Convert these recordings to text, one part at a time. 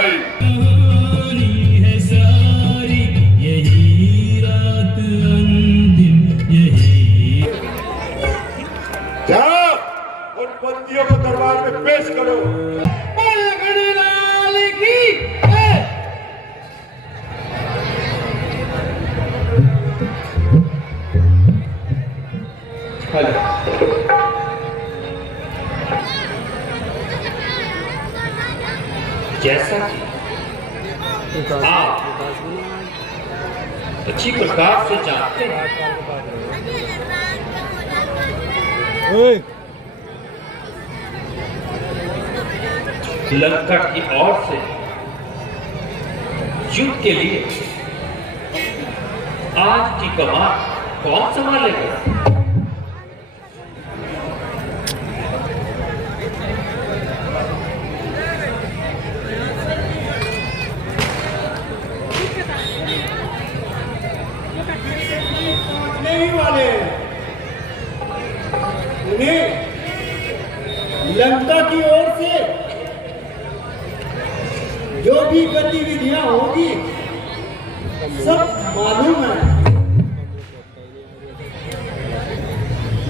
भाई। है सारी यही रात अंतिम यही। जाओ उन बंदियों को दरबार में पेश करो। गणिलाल की जैसा कि आप अच्छी प्रकार से जानते हैं, लंका की ओर से युद्ध के लिए आज की कमान कौन संभालेगा? लंका की ओर से जो भी गतिविधियां होगी सब मालूम है।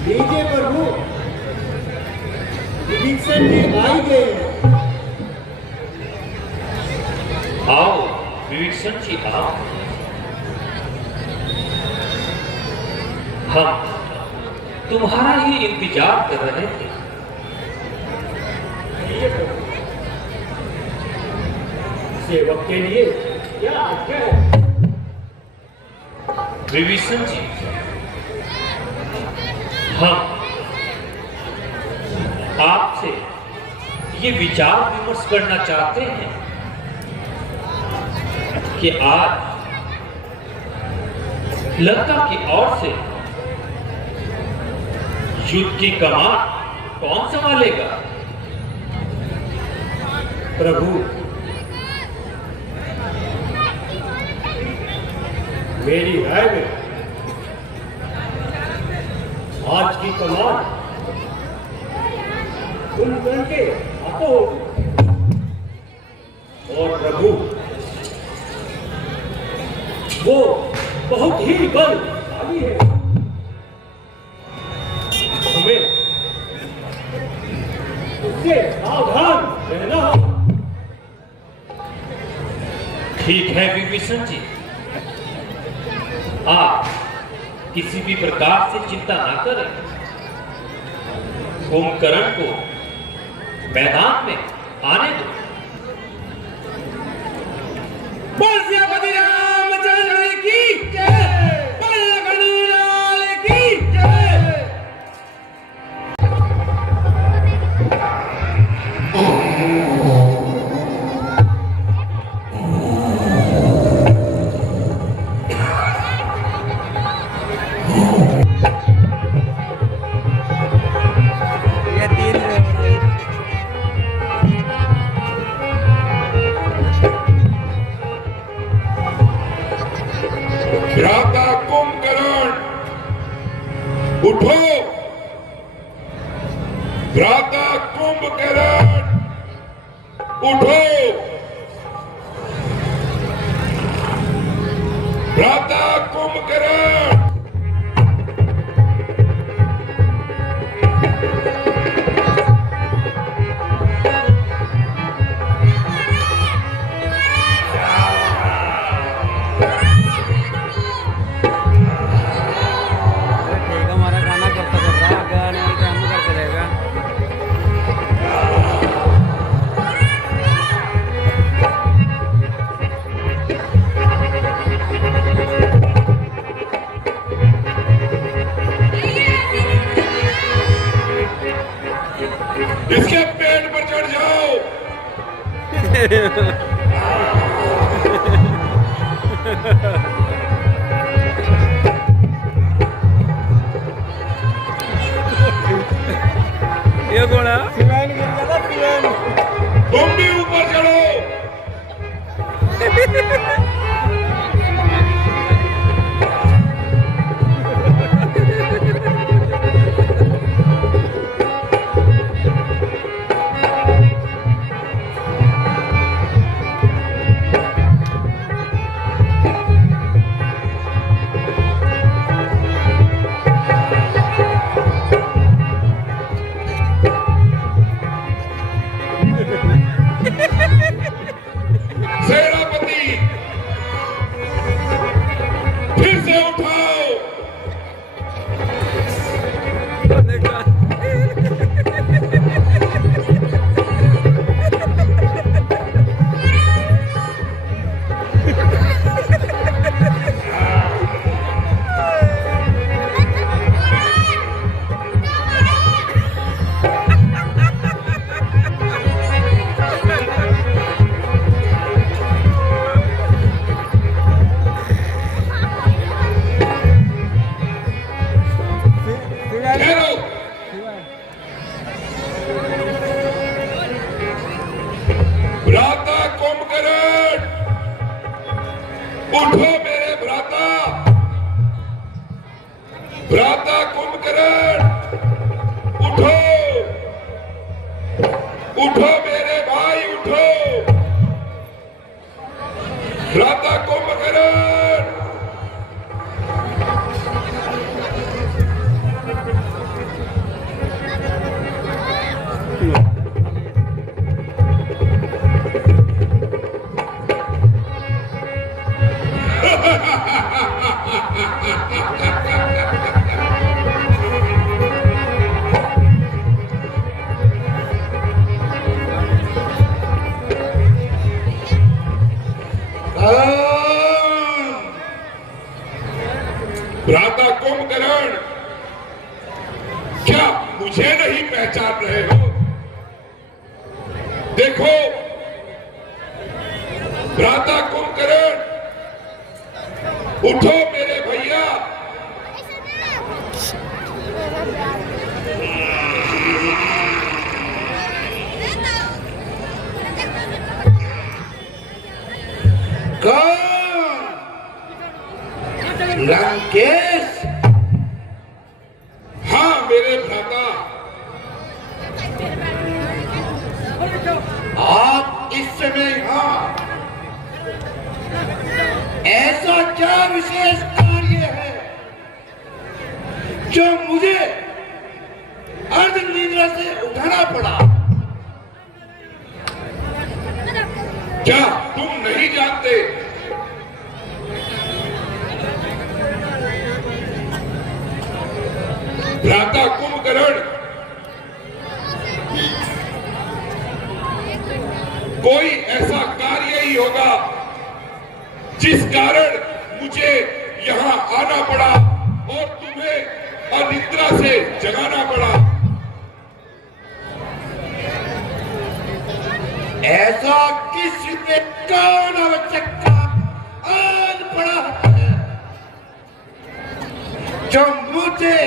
लीजिए प्रभु, विभीषण जी आई गए। आओ विभीषण जी आओ। हम तुम्हारा ही इंतजार कर रहे थे। सेवक के लिए क्या आज्ञा है? विभीषण जी, हम आपसे ये विचार विमर्श करना चाहते हैं कि आज लंका की ओर से युद्ध की कमान कौन संभालेगा? प्रभु, मेरी राय में आज की कमान कुंभकर्ण के हाथों होगी। और प्रभु, वो बहुत ही बलशाली है। हमें उससे सावधान रहना होगा। ठीक है विभीषण जी, आप किसी भी प्रकार से चिंता ना करें। कुंभकर्ण को मैदान में आने दो। श्री रामचंद्र की जय, गणिलाल की जय। भ्राता कुंभकर्ण उठो। भ्राता कुंभकर्ण उठो। भ्राता कुंभकर्ण। इसके पेट पर चढ़ जाओ। ये कौन है? तुम भी ऊपर चढ़ो। ठहरो। भ्राता कुंभकर्ण, उठो मेरे भ्राता। भ्राता कुंभकर्ण, उठो। उठो मेरे भाई, उठो। भ्राता कुंभकर्ण, भ्राता कुंभकर्ण, क्या मुझे नहीं पहचान रहे हो? देखो भ्राता कुंभकर्ण, उठो मेरे भैया। लंकेश, हाँ मेरे भ्राता, आप इस समय यहाँ ऐसा क्या विशेष कार्य है जो मुझे अर्ध निद्रा से उठाना पड़ा? क्या तुम नहीं जानते? भ्राता कुंभकर्ण, कोई ऐसा कार्य ही होगा जिस कारण मुझे यहाँ आना पड़ा और तुम्हें अनिद्रा से जगाना पड़ा। ऐसा किस ने कौन आवश्यक काम आज पड़ा है जो मुझे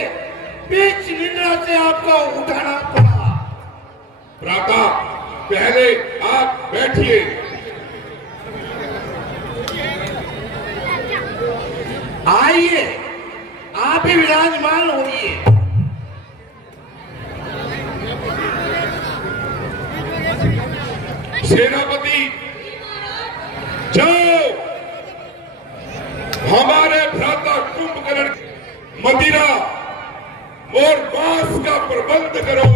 बीच निद्रा से आपको उठाना पड़ा? भ्राता पहले आप बैठिए। आइए, आप ही विराजमान होइए। सेनापति जाओ, हमारे भ्राता कुंभकर्ण मदिरा और मांस का प्रबंध करो।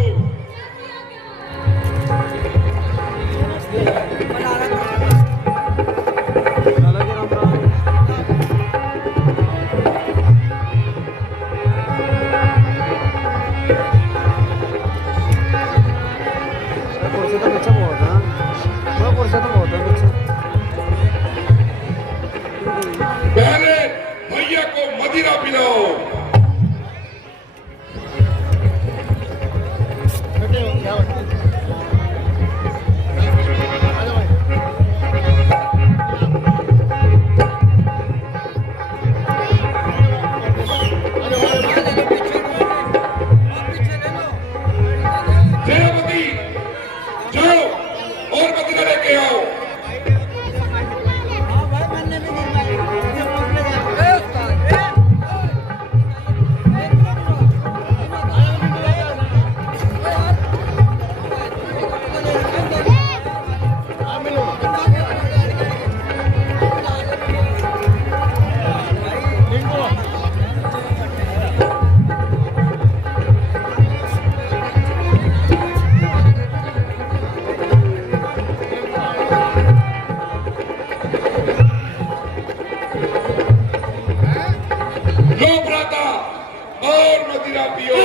पहले भैया को मदिरा पिलाओ। सेनापति जाओ और मदिरा लेके आओ। लो भ्राता और मदिरा पियो।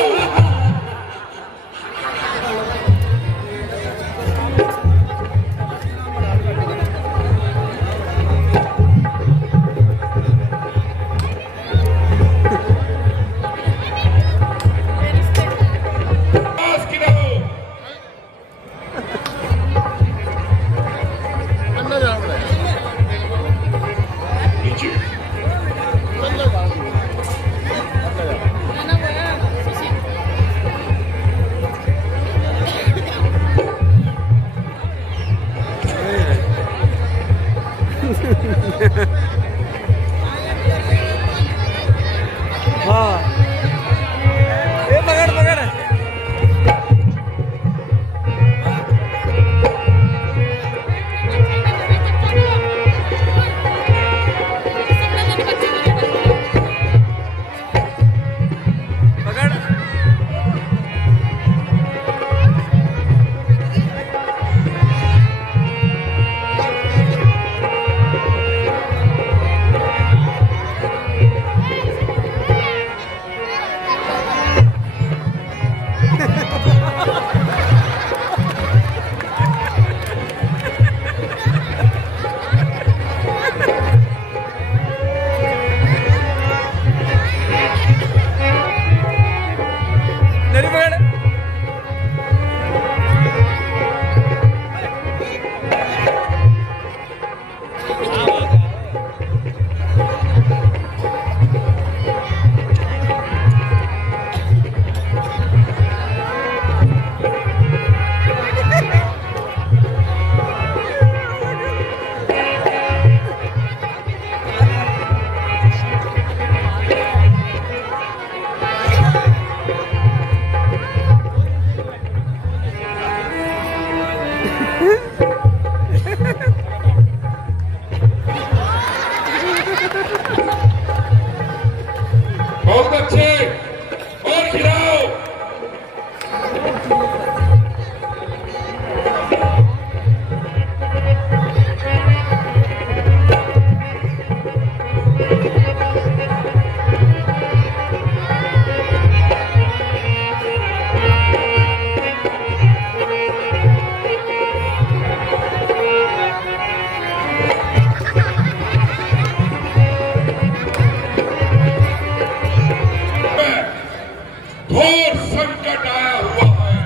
घोर संकट आया हुआ है।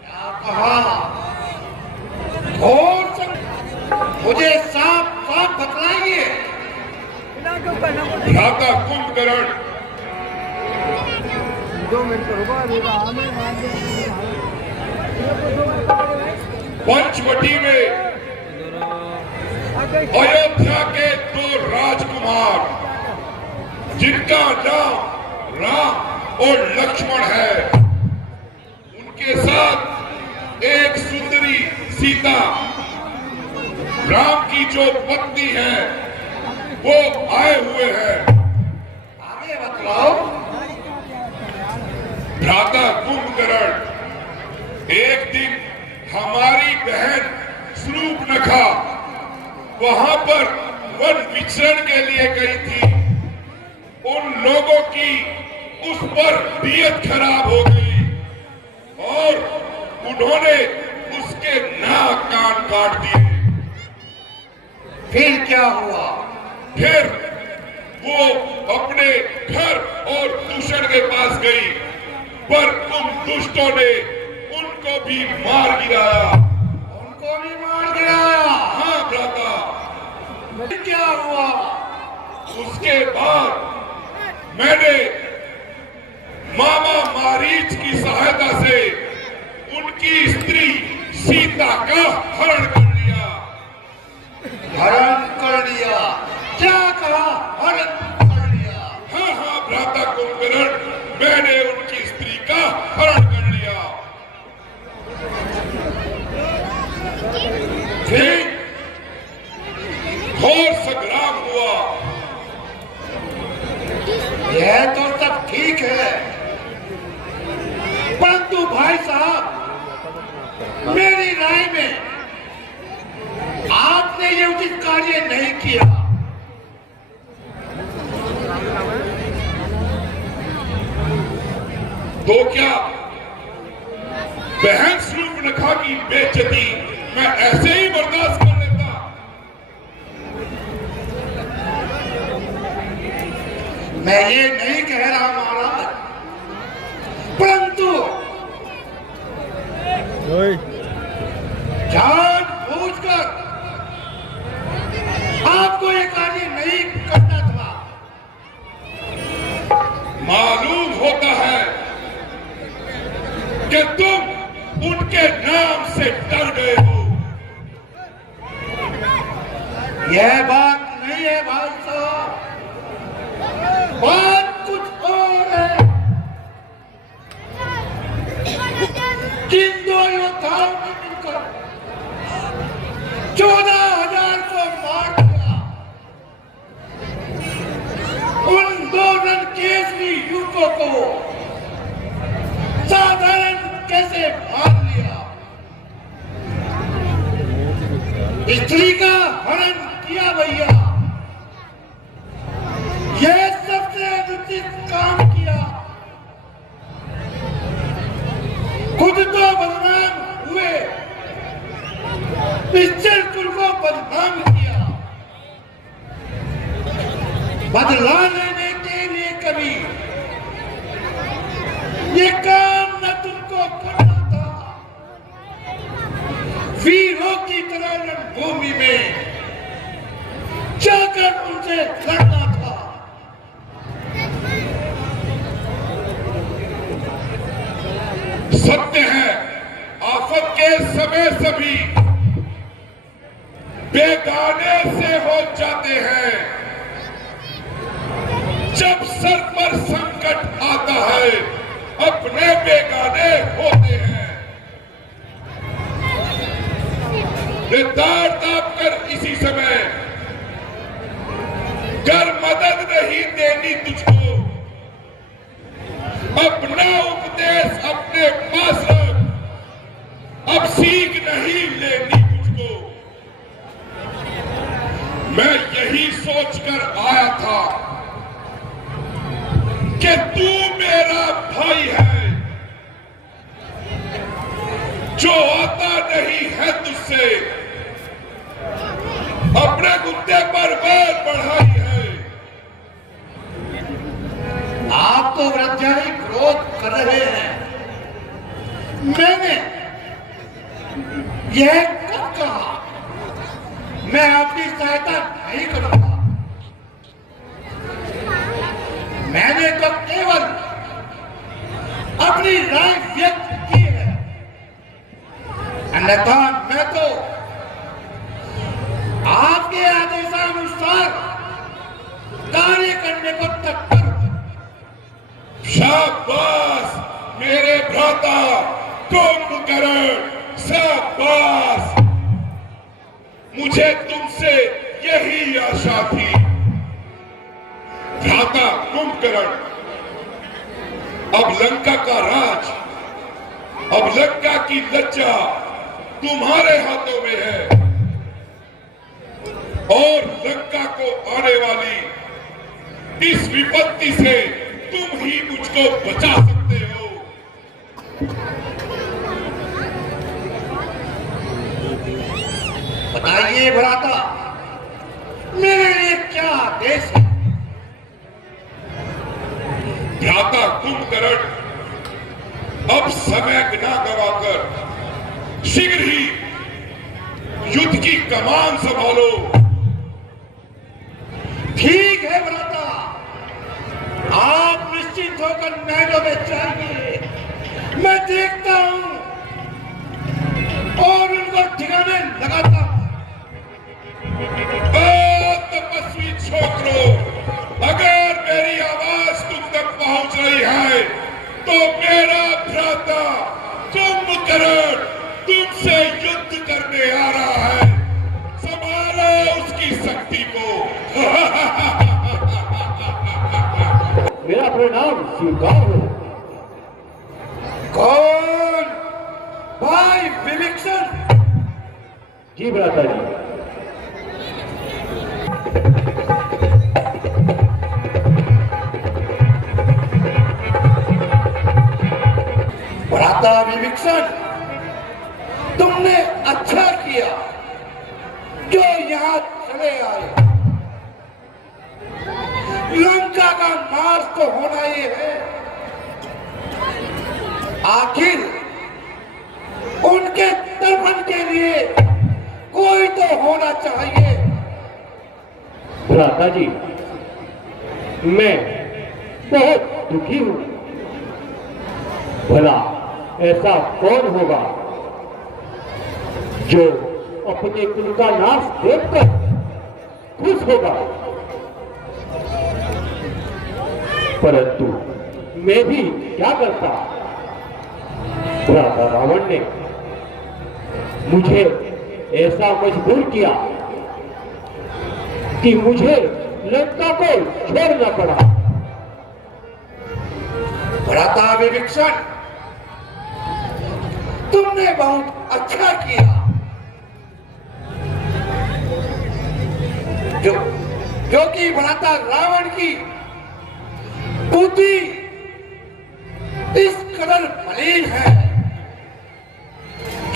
क्या कहा? घोर संकट? मुझे साफ साफ बतलाइए। भ्राता कुंभकर्ण, पंचवटी में अयोध्या के 2 राजकुमार जिनका नाम राम और लक्ष्मण है, उनके साथ एक सुंदरी सीता, राम की जो पत्नी है, वो आए हुए हैं। आगे बतलाओ। भ्राता कुंभकर्ण, एक दिन हमारी बहन शूर्पणखा वहां पर वन विचरण के लिए गई थी। उन लोगों की उस पर नीयत खराब हो गई और उन्होंने उसके नाक कान काट दिए। फिर क्या हुआ? फिर वो अपने घर और दूषण के पास गई, पर उन दुष्टों ने उनको भी मार गिराया। उनको भी मार गिराया? हाँ भ्राता। फिर क्या हुआ? उसके बाद मैंने मामा मारीच की सहायता से उनकी स्त्री सीता का हरण कर लिया। हरण कर लिया? क्या कहा? हरण कर लिया? हाँ हाँ भ्राता कुंभकर्ण, मैंने उनकी स्त्री का हरण कर लिया। फिर घोर संग्राम हुआ। यह तो सब ठीक है, परंतु भाई साहब, मेरी राय में आपने ये उचित कार्य नहीं किया। तो क्या बहन शूर्पणखा की बेइज्जती मैं ऐसे ही बर्दाश्त कर लेता? मैं ये नहीं कह रहा महाराज, परंतु जानबूझकर आपको ये कार्य नहीं करना था। मालूम होता है कि तुम उनके नाम से डर गए हो। यह बात नहीं है भाई साहब, बात कुछ और है। किन 2 योद्धाओं ने मिलकर 14,000 को मार दिया। उन 2 रणकेसरी युवकों को साधारण कैसे मार लिया? स्त्री का हरण किया भैया, यह सबसे अनुचित काम किया। खुद तो बदनाम हुए, पिक्चर कुल को बदनाम किया। बदला लेने के लिए कभी ये काम न तुमको करना था। वीरों की तरह रणभूमि में जाकर उनसे लड़ना था। सत्य है, आफत के समय सभी बेगाने से हो जाते हैं। जब सर पर संकट आता है, अपने बेगाने होते हैं। ताड़ ताप कर इसी समय कर मदद नहीं देनी तुझको, अपना उपदेश अपने पास रख, अब सीख नहीं लेनी मुझको। मैं यही सोचकर आया था कि तू मेरा भाई है, जो आता नहीं है तुझसे, अपने मुद्दे पर बैर बढ़ाई है। आप तो वृद्धाई क्रोध विरोध कर रहे हैं। मैंने यह कब कहा? मैं आपकी सहायता नहीं करूंगा। मैंने तो केवल अपनी राय व्यक्त की है, अन्यथा मैं तो आपके आदेशानुसार कार्य करने को तत्पर हूं। शाबाश मेरे भ्राता कुंभकर्ण, शाबाश। मुझे तुमसे यही आशा थी। भ्राता कुंभकर्ण, अब लंका का राज, अब लंका की लज्जा तुम्हारे हाथों में है और लंका को आने वाली इस विपत्ति से तुम ही मुझको बचा सकते हो। बताइए भ्राता, मेरे लिए क्या आदेश है? भ्राता कुंभकर्ण, अब समय न गवाकर शीघ्र ही युद्ध की कमान संभालो। ठीक है भ्राता, आप निश्चिंत होकर मैदान में जाइए। मैं देखता हूं और उनको ठिकाने लगाता हूं। तपस्वी छोकरो, अगर मेरी आवाज तुम तक पहुंच रही है तो मेरा भ्राता कुंभकर्ण तुमसे युद्ध करने आ रहा है। संभालो उसकी शक्ति को। मेरा प्रणाम स्वीकार हो। कौन? भाई विभीषण? जी भ्राता जी। भ्राता विभीषण, तुमने अच्छा किया जो यहाँ चले आए। लंका का नाश तो होना ही है, आखिर उनके तर्पण के लिए कोई तो होना चाहिए। भ्राता जी, मैं बहुत दुखी हूं। भला ऐसा कौन होगा जो अपने कुल का नाश देखकर खुश होगा? परंतु मैं भी क्या करता? भ्राता रावण ने मुझे ऐसा मजबूर किया कि मुझे लंका को छोड़ना पड़ा। भ्राता विभीषण, तुमने बहुत अच्छा किया जो कि भ्राता रावण की बुद्धि इस कदर मलिन है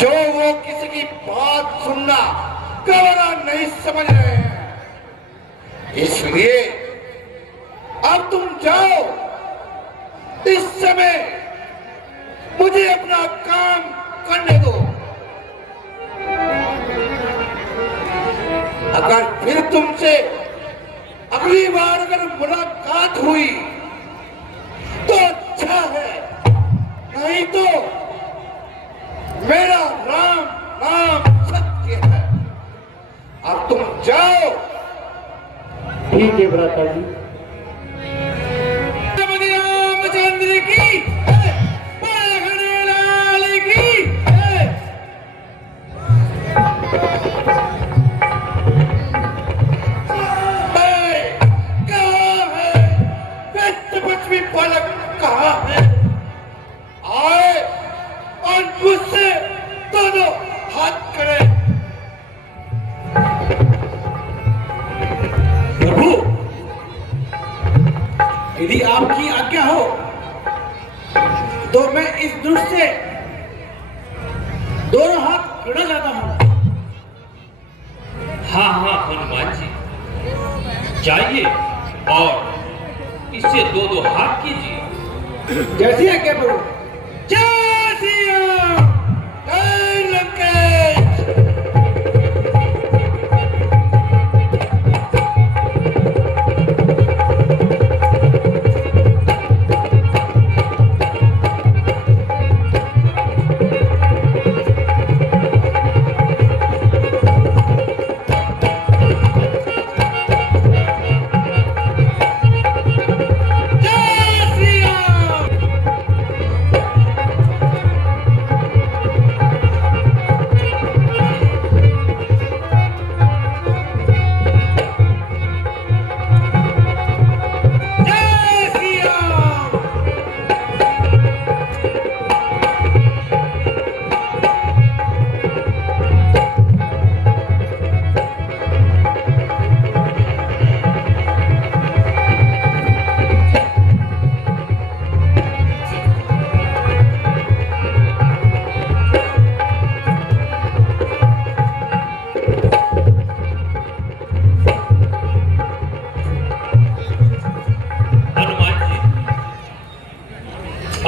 जो वो किसी की बात सुनना गवारा नहीं समझ रहे हैं। इसलिए अब तुम जाओ, इस समय मुझे अपना काम करने दो। अगर फिर तुमसे अगली बार अगर मुलाकात हुई तो अच्छा है, नहीं तो मेरा राम नाम सत्य है। अब तुम जाओ। ठीक है भ्राता जी। रामचंद्र की लाल की। कहाँ है पश्चिमी पलक? कहाँ है? आए और मुझसे दोनों हाथ करे। प्रभु, यदि आपकी आज्ञा हो तो मैं इस दुष्ट से दोनों हाथ खड़ा जाता हूं। हाँ हाँ हनुमान जी, जाइए और इसे दो दो हाथ कीजिए। जैसी आज्ञा प्रभु। जय श्री राम, जय लंकेश।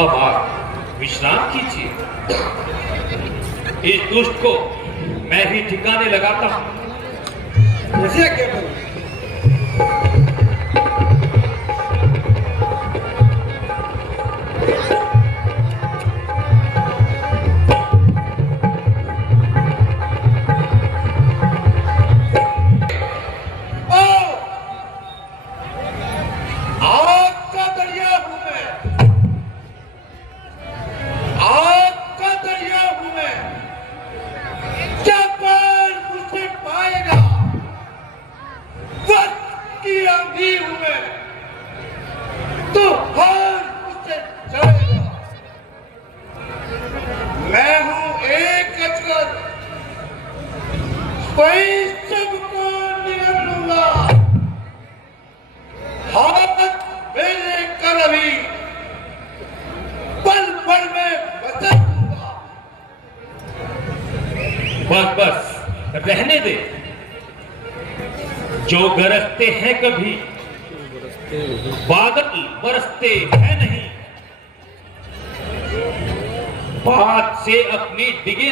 अब आप विश्राम कीजिए। इस दुष्ट को मैं ही ठिकाने लगाता हूं। जैसी आज्ञा प्रभु। बस बस रहने दे। जो गरजते हैं कभी बादल बरसते हैं नहीं। बात से अपनी डिगे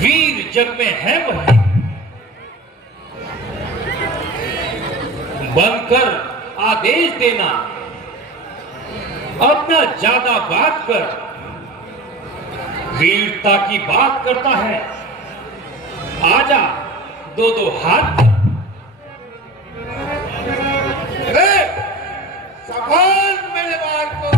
वीर जग में है वही। बनकर आदेश देना, अपना ज्यादा बात कर वीरता की बात करता है। आजा दो दो हाथ। सफल मेरे बार को।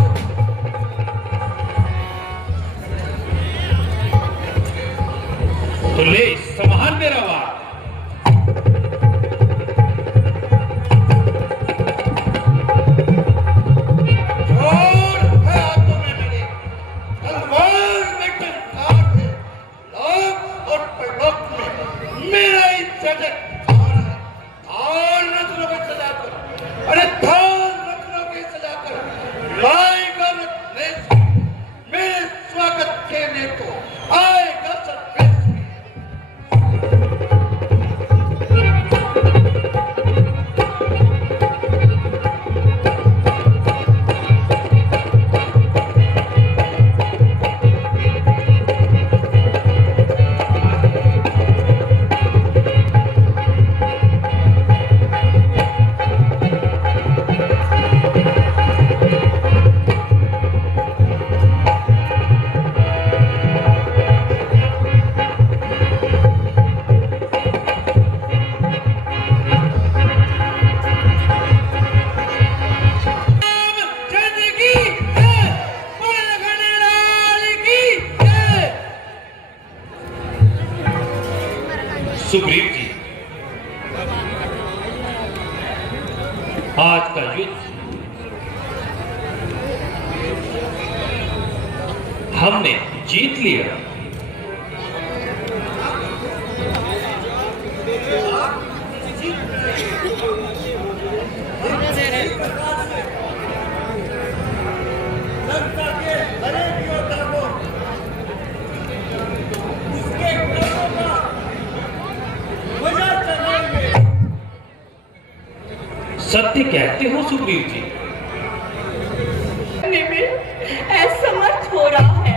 तो ले संभाल मेरा वार। सुग्रीव जी, आज का युद्ध हमने जीत लिया। सत्य कहते हो सुग्रीव जी। में असमर्थ हो रहा है।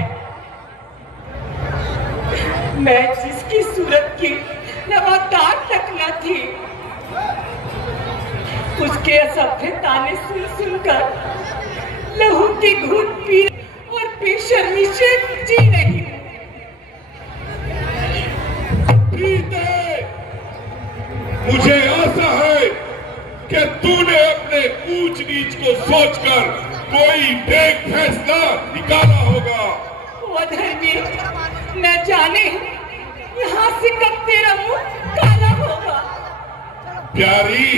मैं जिसकी सूरत की लगातार तकना थी, उसके असभ्य ताने सुन सुनकर लहू की घूंट पी और बेशर्मी से जी रही हूँ। प्रीते, मुझे आशा है कि तूने अपने ऊंच नीच को सोचकर कोई नेक फैसला निकाला होगा। वो धर्मी, न जाने यहाँ से कब तेरा मुंह काला होगा। प्यारी,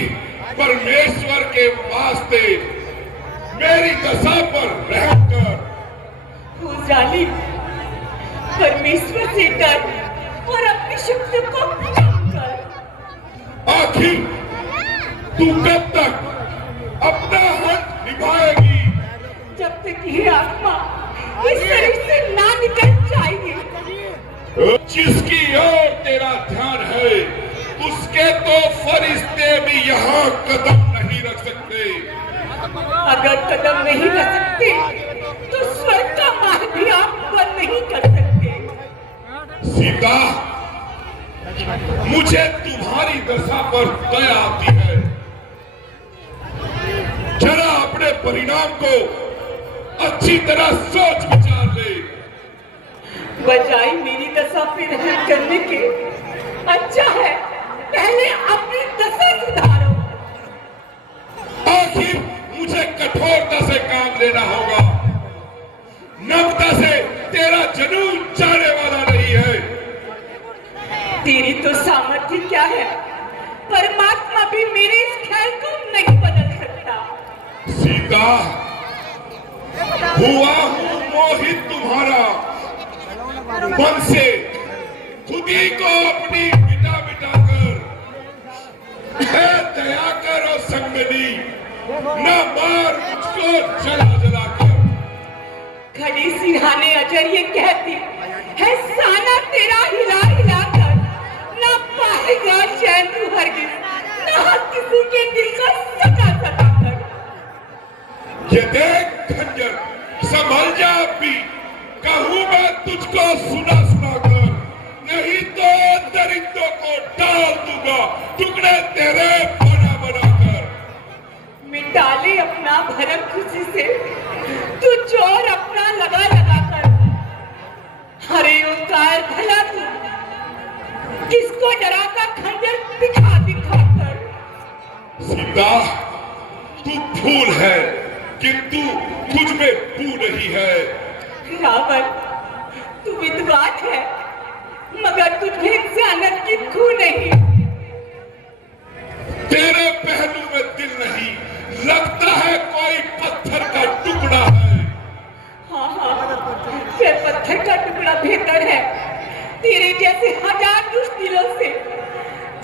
परमेश्वर के वास्ते मेरी दशा पर रहम कर। तू जालिम, परमेश्वर से डर और अपनी शक्ति को कम कर। आखिर तू कब तक अपना हक निभाएगी? जब तक ये आत्मा इस शरीर से ना निकल जाएगी। जिसकी ओर तेरा ध्यान है, उसके तो फरिश्ते भी यहाँ कदम नहीं रख सकते। अगर कदम नहीं रख सकते, तो स्वर्ग का मार्ग भी आप बंद नहीं कर सकते। सीता, मुझे तुम्हारी दशा पर दया आती है। जरा अपने परिणाम को अच्छी तरह सोच विचार ले। बजाय मेरी दशा पे रहम करने के, अच्छा है पहले अपनी दशा सुधारो। आखिर मुझे कठोरता से काम लेना होगा। नम्रता से तेरा जुनून जाने वाला नहीं है। तेरी तो सामर्थ्य क्या है, परमात्मा भी मेरे इस ख्याल को नहीं बदल सकता। सीता, हुआ हूं मोहित तुम्हारा, मन से खुद ही को अपनी मिटा मिटा कर, है दया कर और संगनी, न मार मुझको जला जला कर। खड़ी सिरहाने अजर ये कहती है, साना तेरा हिला हिला कर, ना पाएगा चैन तू हरगिज, ना किसी के दिल का सका सका कर। ये देख खंजर, संभल जा भी, कहूँ मैं तुझको सुना सुना कर, नहीं तो दरिंदों को डाल दूंगा टुकड़े तेरे बना बना कर। मिटा ले अपना भरम खुशी से, तू जोर अपना लगा लगा कर। हरे ओंकार भला तू किसको डराता खंजर दिखा दिखा कर। सीता, तू फूल है किंतु तुझ में बू नहीं है। रावण, तू विद्वान है मगर तुझे इंसानियत की खू नहीं। तेरे पहलू में दिल नहीं, लगता है कोई पत्थर का टुकड़ा है। हाँ हाँ, फिर पत्थर का टुकड़ा बेहतर है तेरे जैसे हजार दुष्ट दिलों से,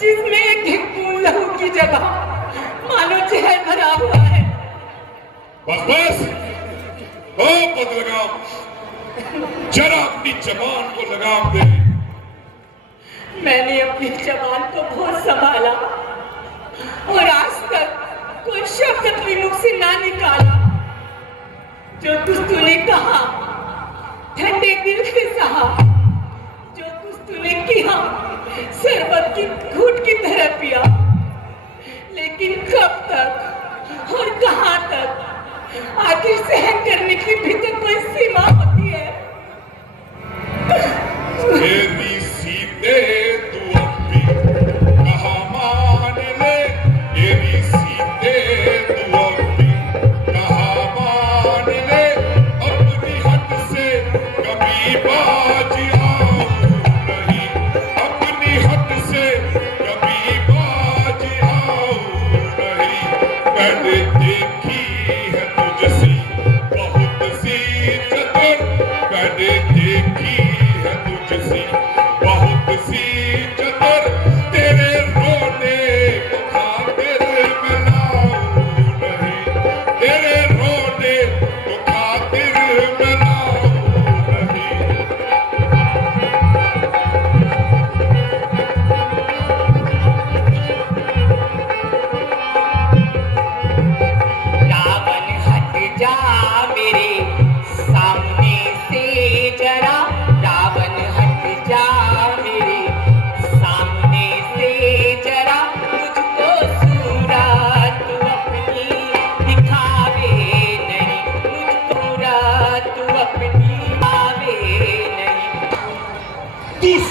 जिसमें एक ढिकून लहू की जगह मानो जहर भरा हुआ है। बस बस, ओ बदलगाम, जरा अपनी जबान को लगाम दे। मैंने अपनी जबान को बहुत संभाला और आज तक कोई शब्द अपने मुख से ना निकाला। जो कुछ तूने कहा ठंडे दिल से सहा, जो कुछ तूने किया शरबत की घूंट की तरह पिया। लेकिन कब तक और कहां तक, आखिर सहन करने की भी तो कोई सीमा होती है। मेरी सीते तू अपनी कहा मान ले, मेरी सीते तू अपनी कहा मान ले, अपनी हट से कभी बाज आऊं नहीं, अपनी हट से कभी बाज आऊं नहीं। मैंने देखी है तुझसी बहुत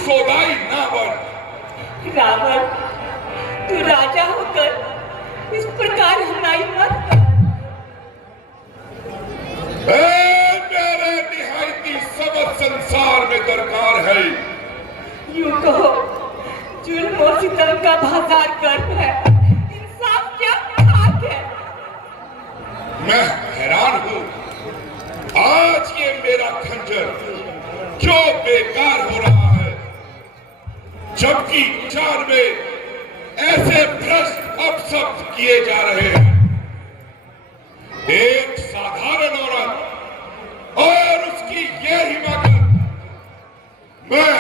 सौदाई ना बन। रावण, तू राजा होकर इस प्रकार हमारी मत कर। मेरे निहायती समझ संसार में दरकार है। यूं कहो, जुल्म और सितम का बाजार गर्म है, इंसाफ क्या खाक है। मैं हैरान हूं, आज ये मेरा खंजर क्यों बेकार हो रहा है, जबकि विचार में ऐसे भ्रष्ट अपशब्द किए जा रहे हैं। एक साधारण औरत और उसकी ये हिम्मत, मैं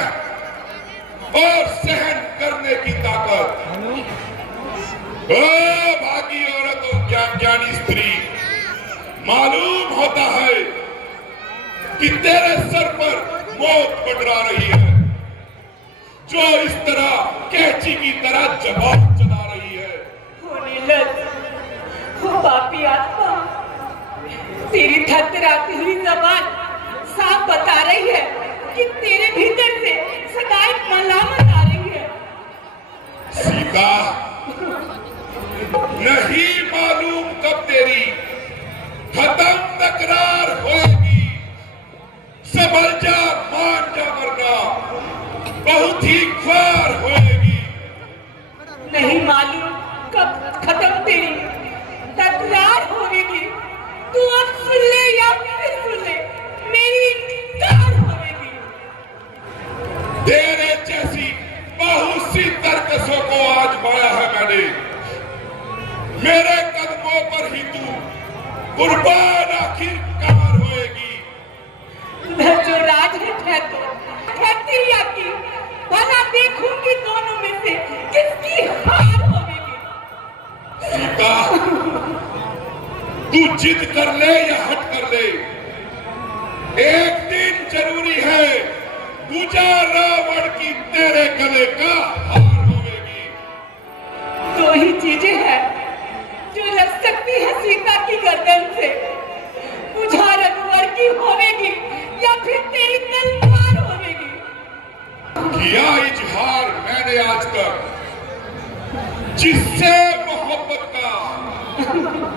और सहन करने की ताकत। ओ भागी औरत और ज्ञानी स्त्री, मालूम होता है कि तेरे सर पर मौत मंडरा रही है, जो इस तरह कैंची की तरह जवाब चला रही है। हो नीलज, हो पापी आत्मा, तेरी थरथराती हुई जबान साफ बता रही है कि तेरे भीतर से सदाई मलामत आ रही है। सीता, नहीं मालूम कब तेरी खत्म तकरार होगी। संभल जा, मान जा, वरना बहुत ही ख्वार होएगी। नहीं मालूम कब खत्म तेरी तकरार होगी। तू अब सुन ले या फिर सुन ले, मेरी इंतजार होगी। तेरे जैसी बहुत सी तरकसों को आजमाया है मैंने। मेरे कदमों पर ही तू कुर्बान आखिरकार होएगी। जो राज है तो तेरी की भला देखूंगी दोनों में से किसकी हार होगी। सीता, तू जिद कर ले या हट कर ले, एक दिन जरूरी है पूजा रावण की तेरे गले का हार होगी। दो ही चीजें हैं जो लग सकती है सीता की गर्दन से, पूजा रघुवर की होगी या फिर तेरी तलवार होगी। किया इजहार मैंने आज तक जिससे मोहब्बत का,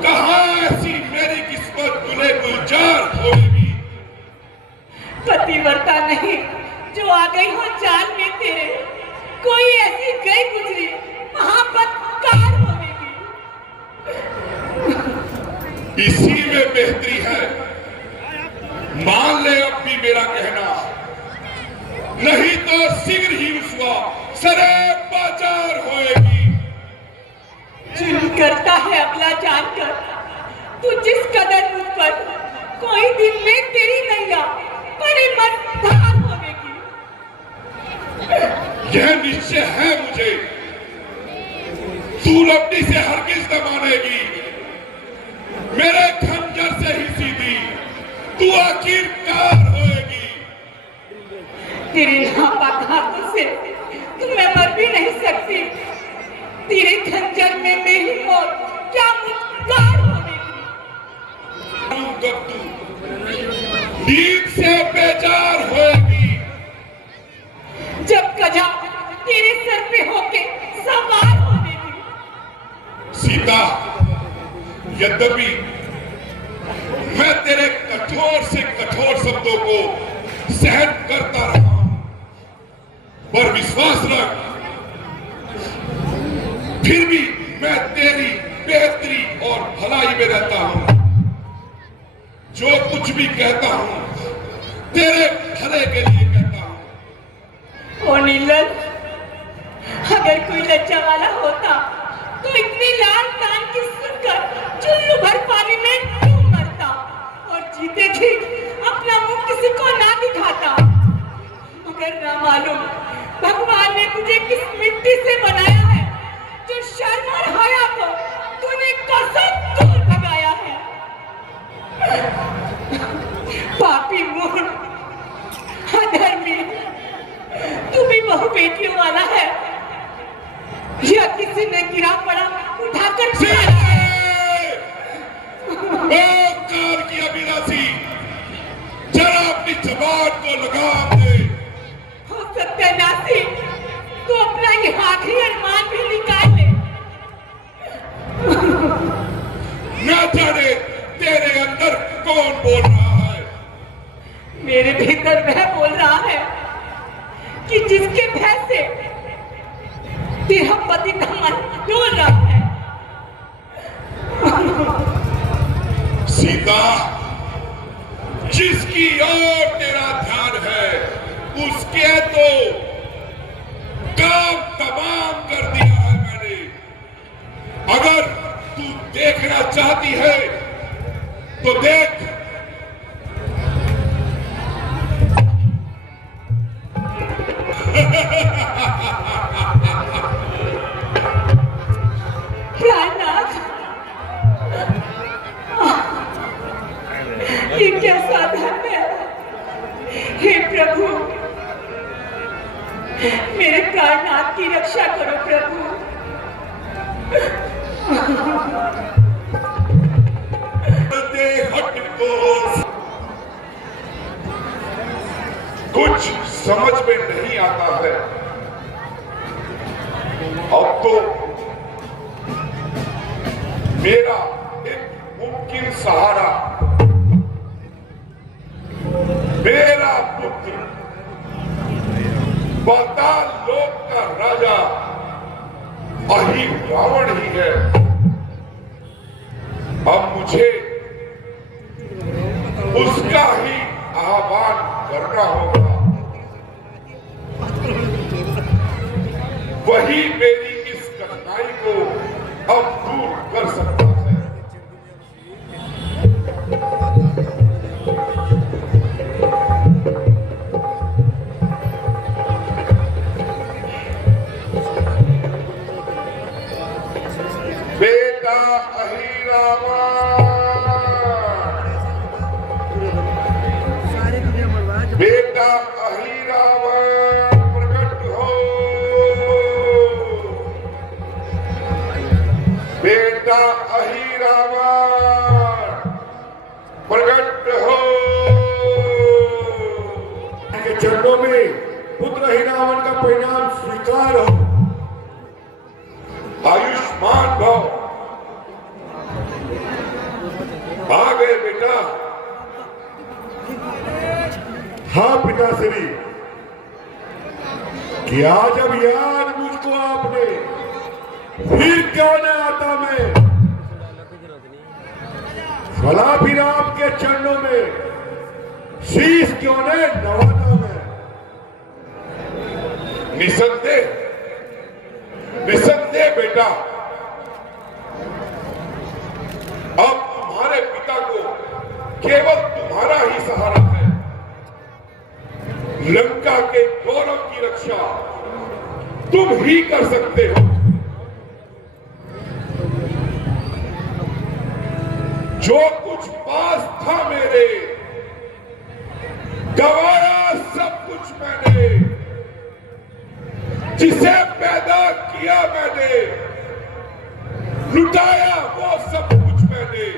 कहां ऐसी मेरी किस्मत गुले गुलजार होगी। पतिव्रता नहीं जो आ गई हो जान में तेरे, कोई ऐसी गई गुजरी महाबदकार होगी। इसी में बेहतरी है, मान ले अब भी मेरा कहना, नहीं तो शीघ्र ही रुसवा सरे बाजार होएगी। जुल्म करता है अगला जानकर, तू जिस कदर मुझ पर, कोई दिन में तेरी नैया परिमतधार होगी। यह निश्चय है मुझे, तू लपटी से हरगिज न मानेगी। मेरे खंजर से ही सीधी तू आखिरकार होएगी। तेरे नापाक हाथों से तू मैं मर भी नहीं सकती। तेरे खंजर में मेरी मौत क्या मुझकार होगी। जब तू नींद से बेजार होएगी, जब कजा तेरे सर पे होके सवार होगी। सीता, यद्यपि मैं तेरे कठोर से कठोर शब्दों को सहन करता रहा, पर विश्वास रख, फिर भी मैं तेरी बेहतरी और भलाई में रहता हूं। जो कुछ भी कहता हूं तेरे भले के लिए कहता हूं। ओ नीलम, अगर कोई लज्जा वाला होता तो इतनी लाल तान की सुनकर चुल्लू भर पानी में डूब मरता और जीते जी अपना मुंह किसी को ना दिखाता। मगर ना मालूम भगवान ने तुझे किस मिट्टी से बनाया है, जो शर्म और हया को तूने कसम दूर भगाया है। पापी मूर्ख, अधर्मी, तू भी बहु बेटियों वाला है या किसी ने गिरा पड़ा उठाकर काल की अभिलाषी, जरा अपनी जबान को लगाम दे। हो सकता है सन्यासी तो अपना ये आखिरी अरमान भी निकाल ले। न जाने तेरे अंदर कौन बोल रहा है। मेरे भीतर वह बोल रहा है कि जिसके भय से तेरा पति का मन डोल रहा है। सीता, जिसकी ओर तेरा ध्यान है उसके तो काम तमाम कर दिया है मैंने। अगर तू देखना चाहती है तो देख। प्राणनाथ, ये कैसा धर्म है? हे प्रभु, मेरे प्राणनाथ की रक्षा करो प्रभु। हट को कुछ समझ में नहीं आता है। अब तो मेरा एक मुमकिन सहारा मेरा पुत्र पाताल लोक का राजा अहि रावण ही है। अब मुझे उसका ही आह्वान करना होगा। वही मेरी इस कठिनाई को अब दूर कर सकता है। बेटा अहिरावण, बेटा अहिरावण प्रकट हो। बेटा अहिरावण प्रकट हो। के चरणों में पुत्र अहिरावण का परिणाम स्वीकार हो। आयुष्मान भव। आ गए बेटा। हाँ पिताश्री, कि आज अब याद मुझको आपने, फिर क्यों न आता मैं। भला फिर आपके चरणों में शीश क्यों न नवाता मैं। निसंदेह निसंदेह बेटा, अब तुम्हारे पिता को केवल तुम्हारा ही सहारा है। लंका के गौरव की रक्षा तुम ही कर सकते हो। जो कुछ पास था मेरे, गवाया सब कुछ मैंने। जिसे पैदा किया मैंने, लुटाया वो सब कुछ मैंने।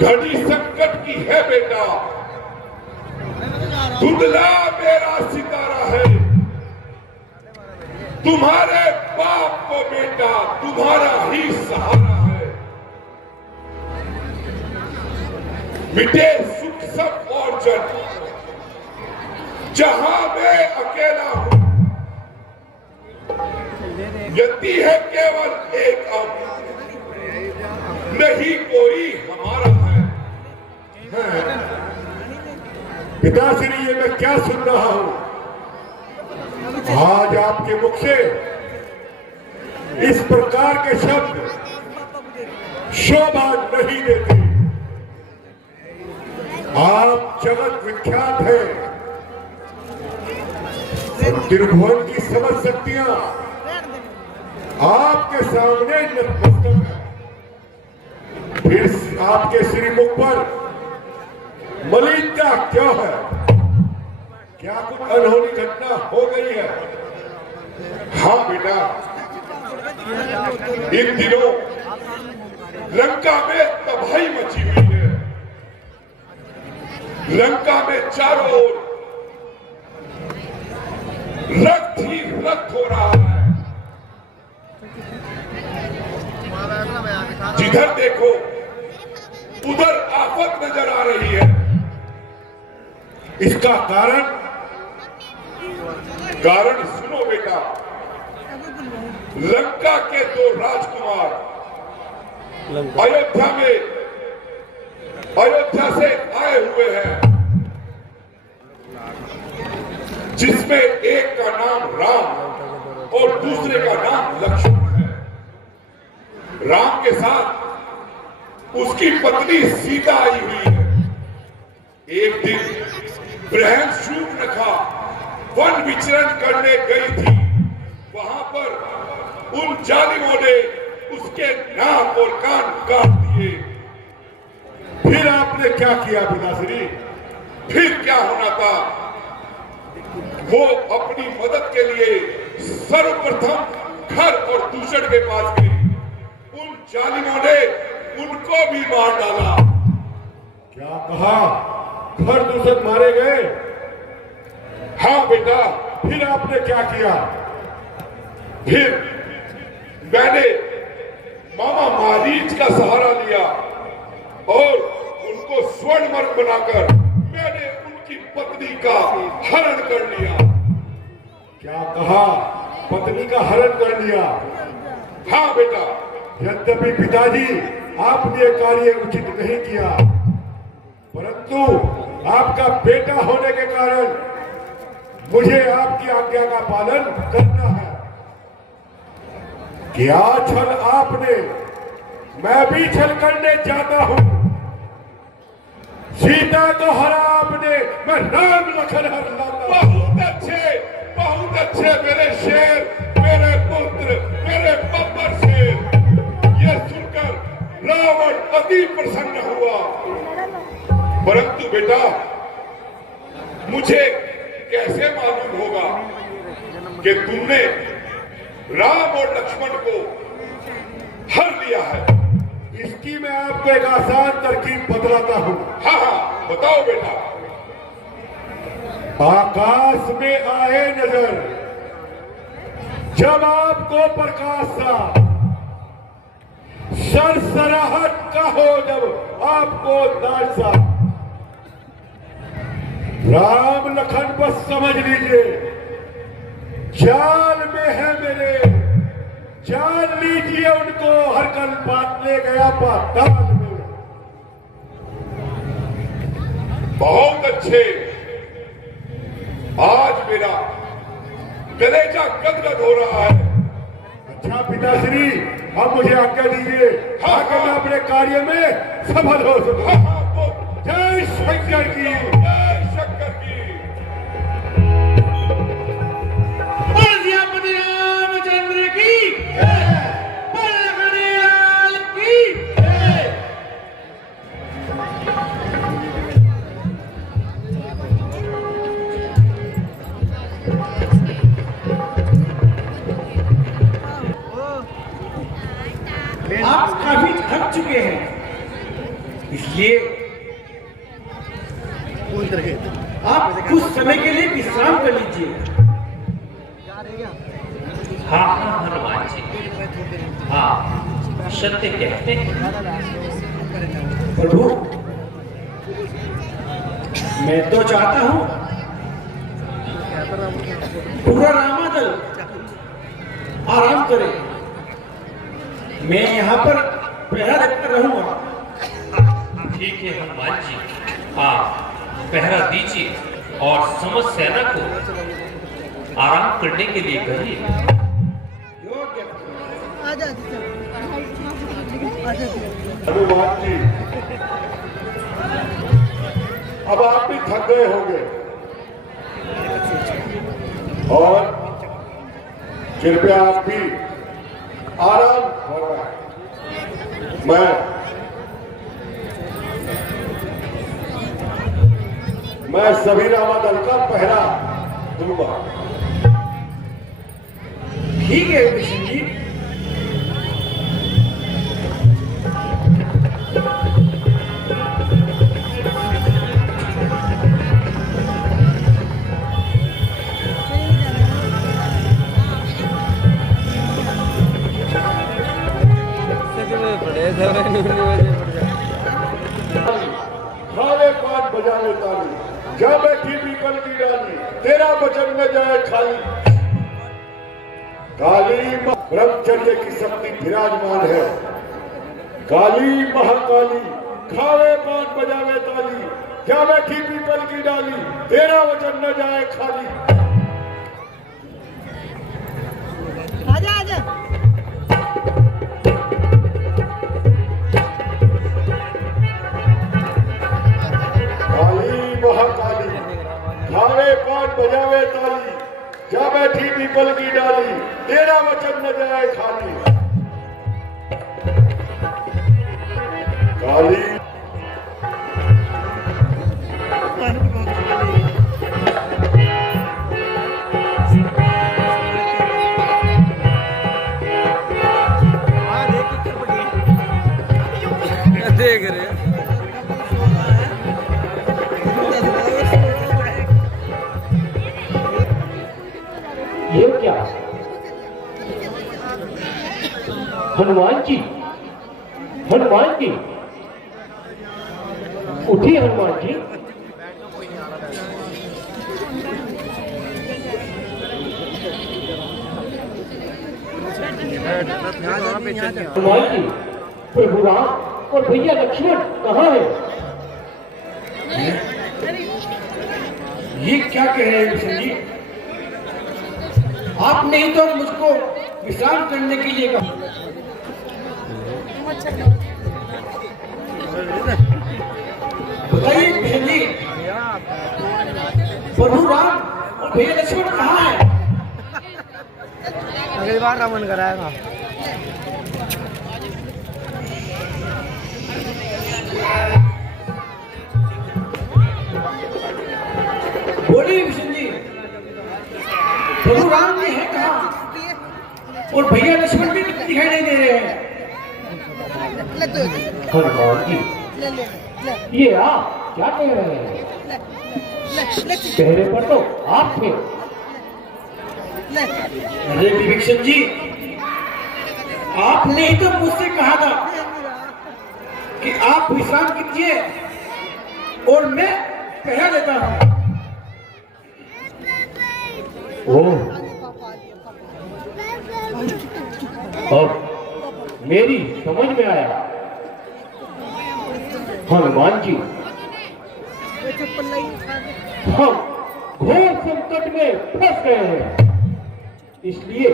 घड़ी संकट की है बेटा, धुंधला मेरा सितारा है। तुम्हारे बाप को बेटा तुम्हारा ही सहारा है। मिटे सुख सब और जन, जहां मैं अकेला हूं। यति है केवल एक अब, नहीं कोई हमारा है। पिताश्री, ये मैं क्या सुन रहा हूं? आज आपके मुख से इस प्रकार के शब्द शोभा नहीं देते। आप जगत विख्यात हैं, त्रिभुवन की समझ शक्तियां आपके सामने नतमस्तक है। फिर आपके श्रीमुख पर मलिनता क्यों है? क्या कुछ अनहोनी घटना हो गई है? हाँ बेटा, इन दिनों लंका में तबाही मची हुई है। लंका में चारों ओर रक्त ही रक्त हो रहा है। जिधर देखो उधर आफत नजर आ रही है। इसका कारण सुनो बेटा। लंका के दो राजकुमार अयोध्या से आए हुए हैं, जिसमें एक का नाम राम और दूसरे का नाम लक्ष्मण है। राम के साथ उसकी पत्नी सीता आई हुई है। एक दिन बहन शूर्पणखा वन विचरण करने गई थी। वहां पर उन जालिमों ने उसके नाक और कान काट दिए। फिर आपने क्या किया पिताश्री? फिर क्या होना था? वो अपनी मदद के लिए सर्वप्रथम घर और दूषण के पास गई। उन जालिमों ने उनको भी मार डाला। क्या कहा? घर दूषण मारे गए? हाँ बेटा। फिर आपने क्या किया? फिर मैंने मामा मारीच का सहारा लिया और उनको स्वर्ण मर्ग बनाकर मैंने उनकी पत्नी का हरण कर लिया। क्या कहा? पत्नी का हरण कर लिया? हाँ बेटा। यद्यपि पिताजी आपने ये कार्य उचित नहीं किया, परंतु आपका बेटा होने के कारण मुझे आपकी आज्ञा का पालन करना है। क्या छल आपने? मैं भी छल करने जाता हूं। सीता को हरा आपने, मैं राम लखन हर लाता हूं। बहुत अच्छे मेरे शेर, मेरे पुत्र, मेरे बब्बर शेर। यह सुनकर रावण अति प्रसन्न हुआ। परंतु बेटा, मुझे कैसे मालूम होगा कि तुमने राम और लक्ष्मण को हर लिया है? इसकी मैं आपको एक आसान तरकीब बतलाता हूं। हाँ हाँ बताओ बेटा। आकाश में आए नजर, जब आपको प्रकाश सा, सरसराहट का हो जब आपको दासा, राम लखन बस समझ लीजिए, जाल में है मेरे, जान लीजिए उनको, हर कल बात ले गया पाताल में। बहुत अच्छे। आज मेरा कलेजा गदगद हो रहा है। अच्छा पिताश्री, अब मुझे आज्ञा दीजिए ताकि मैं अपने कार्य में सफल हो सकूं। हाँ हाँ बोल। जय शंकर की। जय शंकर की। रामचंद्र की बलगड़ियाल की। आप काफी थक चुके हैं, इसलिए आप कुछ समय के लिए विश्राम कर लीजिए। हाँ हाँ हनुमान जी, हाँ सत्य कहते हैं। प्रभु, मैं तो चाहता हूं पूरा रामादल आराम करे। मैं यहाँ पर पहरा देकर रहूंगा। ठीक है हनुमान जी, आप पहरा दीजिए और समस्त सेना को आराम करने के लिए कहिए। हनुमान जी, अब आप भी थक गए होंगे और कृपया आप भी आराम फरमाएं। मैं सभी रामादल का पहरा दूंगा। ठीक है कृष्ण जी। बजावे ताली, जा बैठी पीपल की डाली, तेरा वचन न जाए खाली। काली ब्रह्मचर्य की शक्ति विराजमान है, काली महाकाली खावे पान बजावे ताली, जा बैठी पीपल की डाली, तेरा वचन न जाए खाली। आजा आजा काली महाकाली खावे पान बजावे ताली, जा बैठी पीपल की डाली, तेरा वचन न जाए खाली। काली देख रहे ये क्या? हनुमान जी, हनुमान जी, उठिए हनुमान जी। हनुमान जी, प्रभु राम और भैया लक्ष्मण कहाँ है? ये क्या कह रहे हैं विष्णु जी? आपने ही तो मुझको विश्राम करने के लिए कहा। बताइए विष्णु जी, प्रभु राम और भैया लक्ष्मण कहाँ है? अगली बार का मन कराएगा। बोलिए विष्णु जी, प्रभु राम जी है कहाँ और भैया लक्ष्मण भी दिखाई नहीं दे रहे हैं। हनुमान जी, ये आप क्या कह रहे हैं? चेहरे पर तो आप थे। अरे विभीषण जी, आपने ही तो मुझसे कहा था कि आप विश्राम कीजिए और मैं पहरा देता हूँ। ओह, अब मेरी समझ में आया। हनुमान जी, हम घोर संकट में फंस गए हैं, इसलिए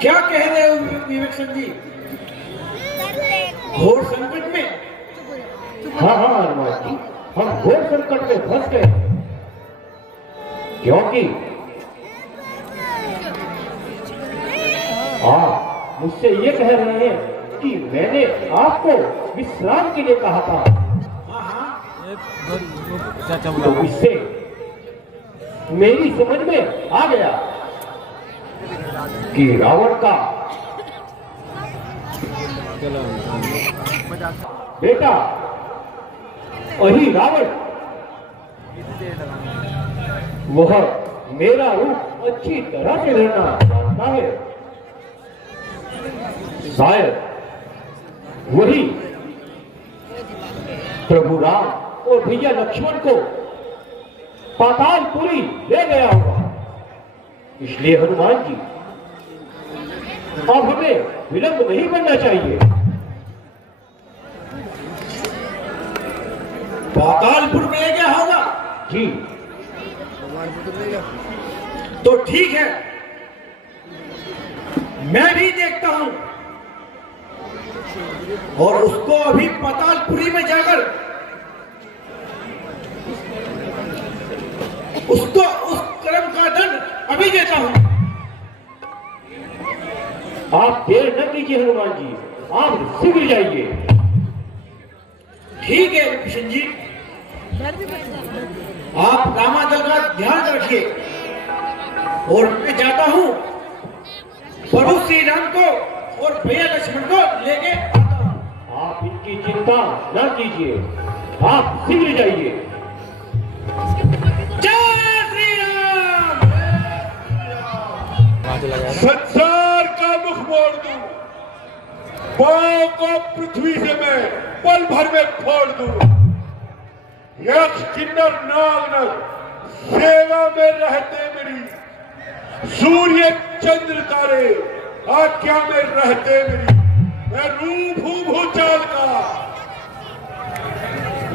क्या कह रहे हो विभीषण जी? घोर संकट में? हाँ हाँ हनुमान जी, हम घोर संकट में फंस गए हैं। क्योंकि आप मुझसे ये कह रहे हैं कि मैंने आपको विश्राम के लिए कहा था। तो इससे मेरी समझ में आ गया कि रावण का बेटा वही रावण, वह मेरा रूप अच्छी तरह से लेना जानता है। शायद वही प्रभु राम और भैया लक्ष्मण को पातालपुरी ले गया होगा। इसलिए हनुमान जी, अब हमें विलंब नहीं करना चाहिए। पातालपुर में ले गया होगा? जी, तो ठीक है, मैं भी देखता हूं और उसको अभी पातालपुरी में जाकर उसको उस कर्म का दंड अभी देता हूं। आप देर न कीजिए हनुमान जी, आप शीघ्र जाइए। ठीक है किशन जी, आप रामादल का ध्यान रखिए और मैं जाता हूं, प्रभु श्री राम को और भैया लक्ष्मण को लेके आता हूं। आप इनकी चिंता न कीजिए, आप शीघ्र जाइए। जय श्री राम। संसार का मुख मोड़ दूं, पांव को पृथ्वी से मैं पल भर में फोड़ दूं। यक्ष किन्नर नाग सेवा में रहते मेरी, सूर्य चंद्र तारे आज्ञा में रहते मेरी। मैं रूप हूं भूचाल का,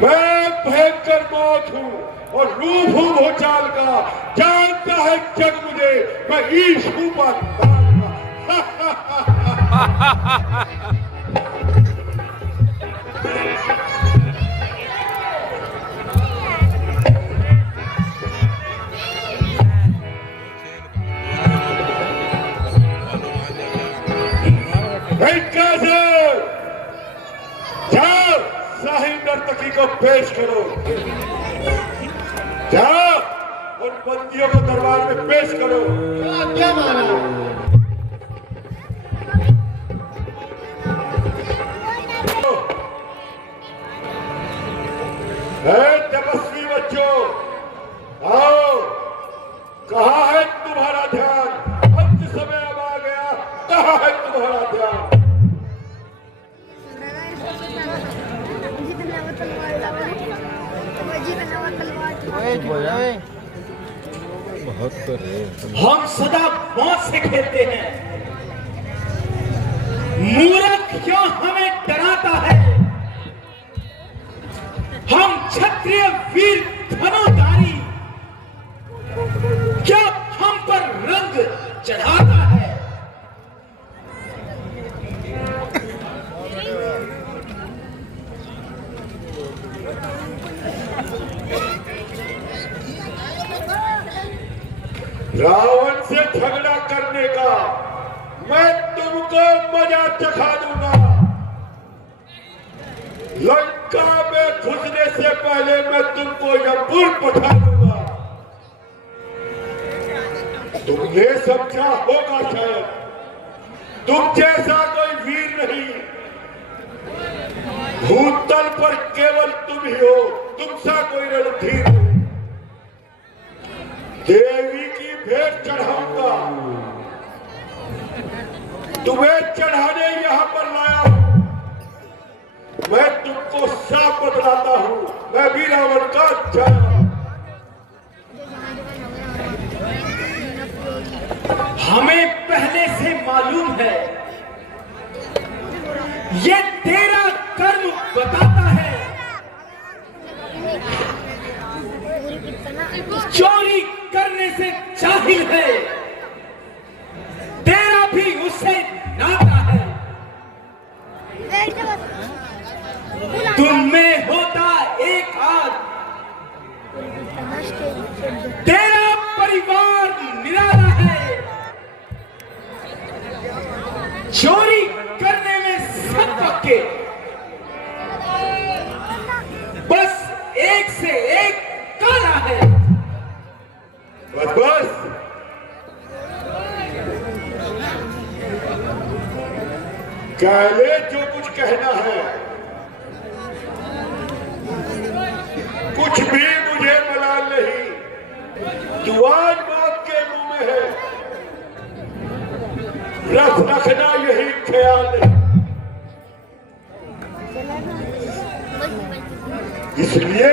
मैं भयंकर मौत हूं और रूप हूं भूचाल का। जानता है जग मुझे, मैं ईश हूं पाताल का। जाओ शाही नर्तकी को पेश करो, जाओ उन बंदियों को दरबार में पेश करो। क्या माना? तपस्वी बच्चों आओ, कहाँ है तुम्हारा ध्यान? अंत समय अब आ गया, कहाँ है तुम्हारा ध्यान? हम सदा मौत से खेलते हैं, मूर्ख क्यों हमें डराता है? हम क्षत्रिय वीर धनुधारी, क्या हम पर रंग चढ़ाता है? रावण से झगड़ा करने का मैं तुमको मजा चखा दूंगा। लंका में घुसने से पहले मैं तुमको यमपुर पठा दूंगा। तुमने समझा होगा शायद, तुम जैसा कोई वीर नहीं, भूतल पर केवल तुम ही हो, तुमसा कोई रणधीर नहीं। देवी की भेंट चढ़ाऊंगा, तुम्हें चढ़ाने यहां पर लाया हूं। मैं तुमको साफ बतलाता हूं, मैं भी रावण का जाना। हमें पहले से मालूम है, ये तेरा कर्म बताता है। चोरी करने से जाहिल है, तेरा भी उससे नाता है। तुम में होता एक आग, तेरा परिवार निराला है। चोरी करने में सब पक्के, बस एक से एक काला है। बस बस, कह ले जो कुछ कहना है, कुछ भी मुझे मलाल नहीं। तू आज मौत के मुंह में है, रखना यही ख्याल नहीं। इसलिए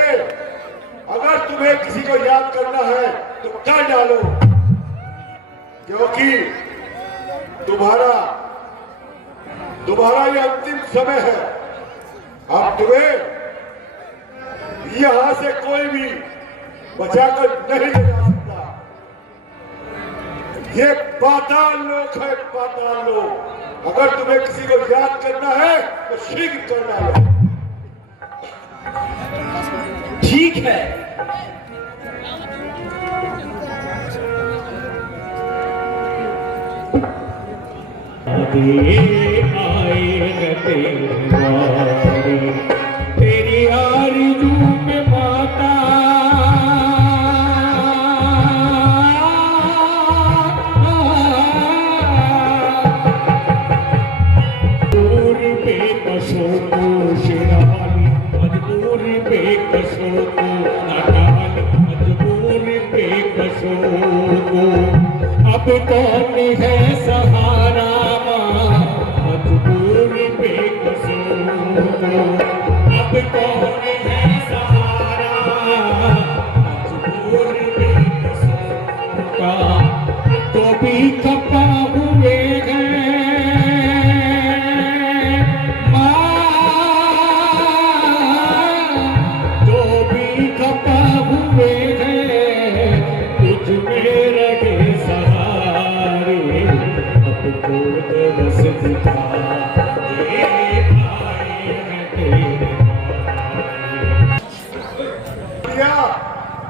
अगर तुम्हें किसी को याद करना है तो कर डालो, क्योंकि तुम्हारा ये अंतिम समय है। अब तुम्हें यहां से कोई भी बचाकर नहीं ले जा सकता। ये पाताल लोक है, पाताल लोक। अगर तुम्हें किसी को याद करना है तो शीघ्र कर डालो। ठीक है, तेरी आरज़ू पे माता दूर पे कसो को शिराली, मजबूर पे कसो को अकाल, मजबूर पे कसो को। अब कौन है सहारा, मजबूर पे को अब कौन है सहारा मजबूर बेकसों का तो भी खपा हुए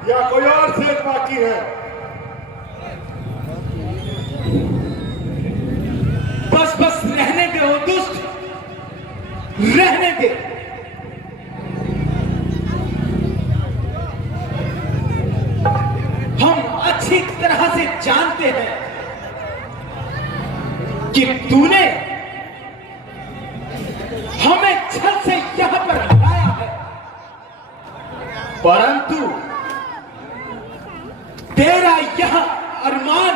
या कोई और सेज बाकी है? बस बस रहने दे ओ दुष्ट, रहने दे। हम अच्छी तरह से जानते हैं कि तूने हमें छल से यहां पर लाया है, परंतु तेरा यह अरमान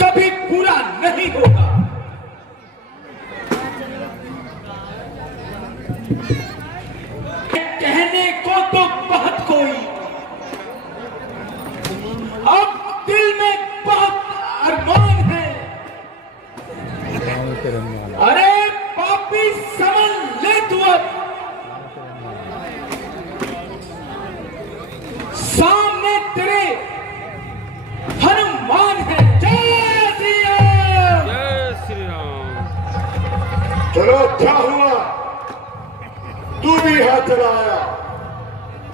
कभी पूरा नहीं होगा। कहने को तो बहुत कोई, अब दिल में बहुत अरमान है। अरे पापी समझ ले तू, अब सामने तेरे हनुमान है। जय श्री राम। जय श्री राम। चलो अच्छा हुआ तू भी हाथ चला आया।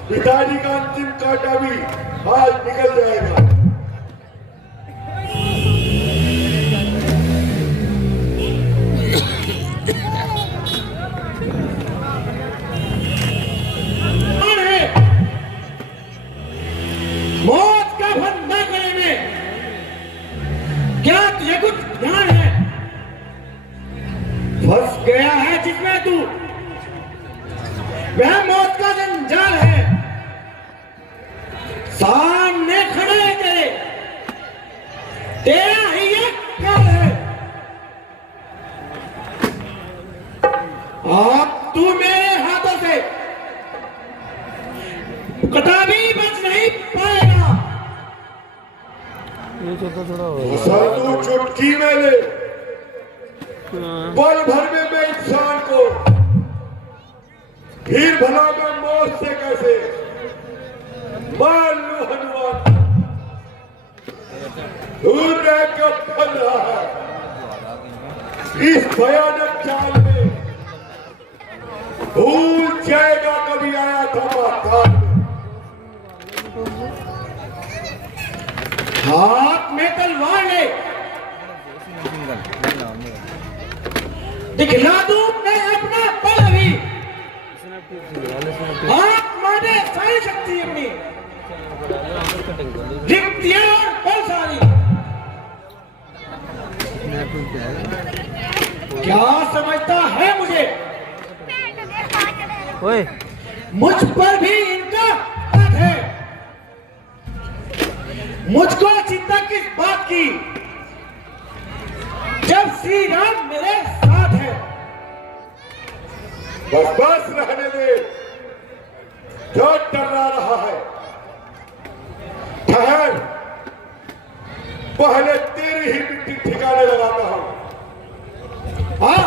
पिताजी का अंतिम कांटा भी आज निकल जाएगा। मौत का फंदा करने में क्या तुझे कुछ ध्यान है? फंस गया है जिसमें तू, वह मौत का जंजाल है। सामने खड़े है तेरे, तेरा ही एक काल है। अब तू मेरे हाथों से कदापि बच नहीं पाएगा। सर तू चुटकी में ले, पल भर में मैं इंसान को फिर भला मैं मौत से कैसे मान लू। हनुमान दूर रहकर फल रहा है इस भयानक चाल में। भूल जाएगा कभी आया था काल में। हाथ में तलवार ले, दिखला दूं मैं अपना बल अभी। हाथ माने सारी शक्ति अपनी, रिक्तियां और बल सारी। क्या समझता है मुझे? ओए मुझ पर भी इनका हक है। मुझको चिंता किस बात की, जब श्री राम मेरे साथ है। बस बस रहने दे, जो डरा रहा है। ठहर, पहले तेरी ही मिट्टी ठिकाने लगाता हूं। हाँ